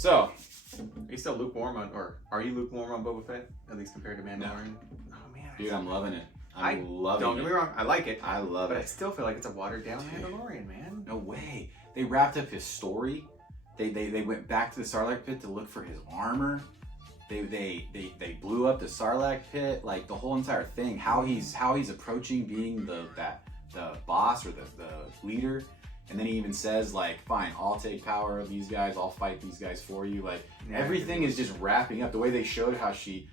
So, are you still lukewarm on, or are you lukewarm on Boba Fett, at least compared to Mandalorian? No. Oh man, Dude, I'm loving it. I'm loving it. Don't get me wrong, I like it. I love but it. I still feel like it's a watered down Mandalorian, man. No way. They wrapped up his story. They went back to the Sarlacc pit to look for his armor. They blew up the Sarlacc pit, like the whole entire thing. How he's approaching being the boss or the leader. And then he even says, like, fine, I'll take power of these guys, I'll fight these guys for you. Like, everything is just wrapping up. The way they showed how he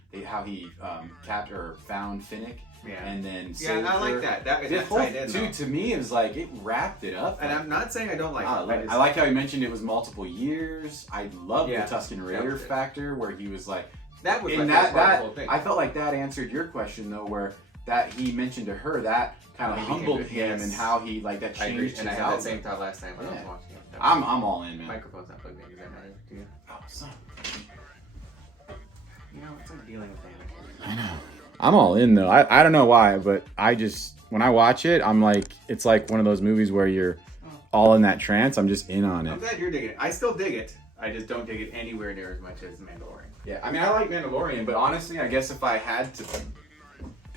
captured or found Finnick, and then saved I like her. that. That whole, tied in, dude, to me, it was like, it wrapped it up. And I'm not saying I don't like it. I like how he mentioned it was multiple years. I love the Tusken Raider Yeah. factor, where he was like, that was in my that, favorite part of the whole thing. I felt like that answered your question, though, where that he mentioned to her that kind of humbled him and how he like that changed his and I had outlook. that same thought last time when I was watching it. I'm all in, man. Microphone's not plugged in. Does that matter to you? Oh, son. You know, it's like dealing with that. I know. I'm all in though. I don't know why, but I just when I watch it, I'm like, it's like one of those movies where you're all in that trance. I'm just in on it. I'm glad you're digging it. I still dig it. I just don't dig it anywhere near as much as Mandalorian. Yeah, I mean, I like Mandalorian, but honestly, I guess if I had to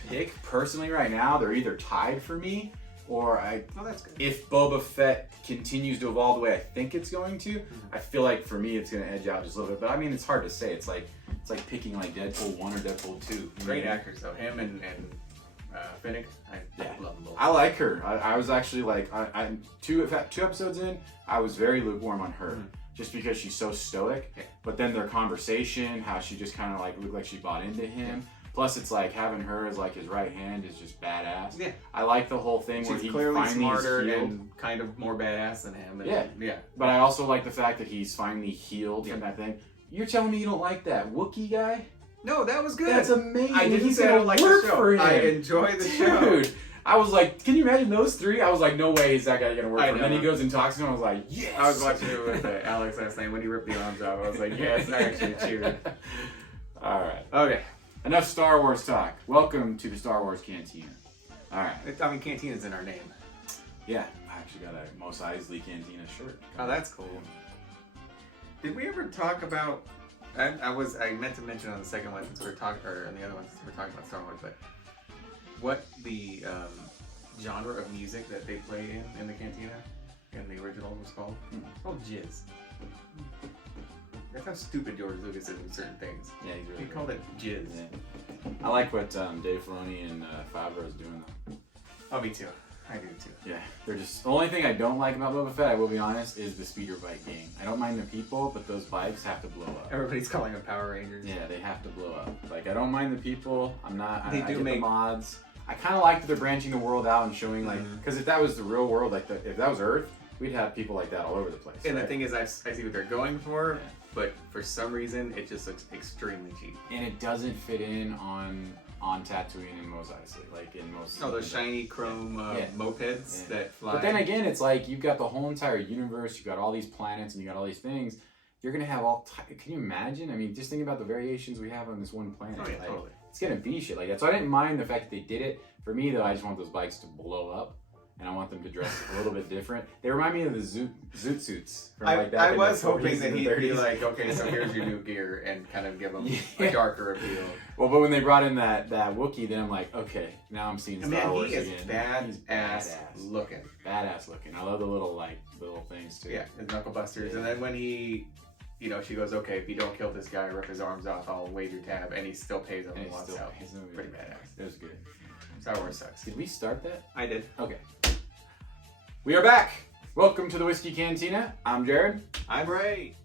pick personally right now, they're either tied for me, or that's good. if Boba Fett continues to evolve the way I think it's going to, I feel like for me it's going to edge out just a little bit. But I mean, it's hard to say. It's like picking like Deadpool 1 or Deadpool 2. Great actors though. Him and Finnick. I love them both. I like her. I was actually like, two episodes in, I was very lukewarm on her. Just because she's so stoic, but then their conversation, how she just kind of like looked like she bought into him. Plus, it's like having her as like his right hand is just badass. Yeah, I like the whole thing where she's he clearly finally smarter healed. and kind of more badass than him. And, yeah. But I also like the fact that he's finally healed from that thing. You're telling me you don't like that Wookiee guy? No, that was good. That's amazing. I didn't say I don't like the show. I enjoy the show. Dude, I was like, can you imagine those three? I was like, no way is that guy gonna work for him. And then he goes and talks to him. I was like, yes. I was watching it with Alex last night when he ripped the arms off. I was like, yes, I actually cheered. All right. Okay. Enough Star Wars talk. Welcome to the Star Wars Cantina. All right. I mean, Cantina's in our name. Yeah, I actually got a Mos Eisley Cantina shirt. Oh, that's cool. Did we ever talk about? I meant to mention on the second one since we're talking, or on the other one since we're talking about Star Wars, but what the genre of music that they play in the Cantina in the original was called? It's called jizz. That's how stupid George Lucas is in certain things. Yeah, he's really He called it jizz. Yeah. I like what Dave Filoni and Favreau is doing though. Oh, me too. I do too. Yeah, they're just the only thing I don't like about Boba Fett, I will be honest, is the speeder bike game. I don't mind the people, but those bikes have to blow up. Everybody's calling them Power Rangers. Yeah, they have to blow up. Like, I don't mind the people. I do get make the mods. I kind of like that they're branching the world out and showing like, because if that was the real world, like if that was Earth, we'd have people like that all over the place. And the thing is, I see what they're going for, but for some reason, it just looks extremely cheap. And it doesn't fit in on Tatooine and Mos Eisley, like in most. No, those shiny chrome mopeds that fly. But then again, it's like you've got the whole entire universe. You've got all these planets, and you got all these things. You're gonna have all. Can you imagine? I mean, just think about the variations we have on this one planet. Oh yeah, like, totally. It's gonna be shit like that. So I didn't mind the fact that they did it. For me though, I just want those bikes to blow up. And I want them to dress a little bit different. They remind me of the zoot suits. From like I was hoping that he'd be like, okay, so here's your new gear, and kind of give them a darker appeal. Well, but when they brought in that Wookiee, then I'm like, okay, now I'm seeing Star Wars again. He's badass looking. Badass looking. I love the little things too. Yeah, his knuckle busters. And then when he, she goes, okay, if you don't kill this guy, rip his arms off, I'll wave your tab, and he still pays him. And wants out. Pretty badass. It was good. Star Wars sucks. Did we start that? I did. Okay. We are back. Welcome to the Whiskey Cantina. I'm Jared. I'm Ray.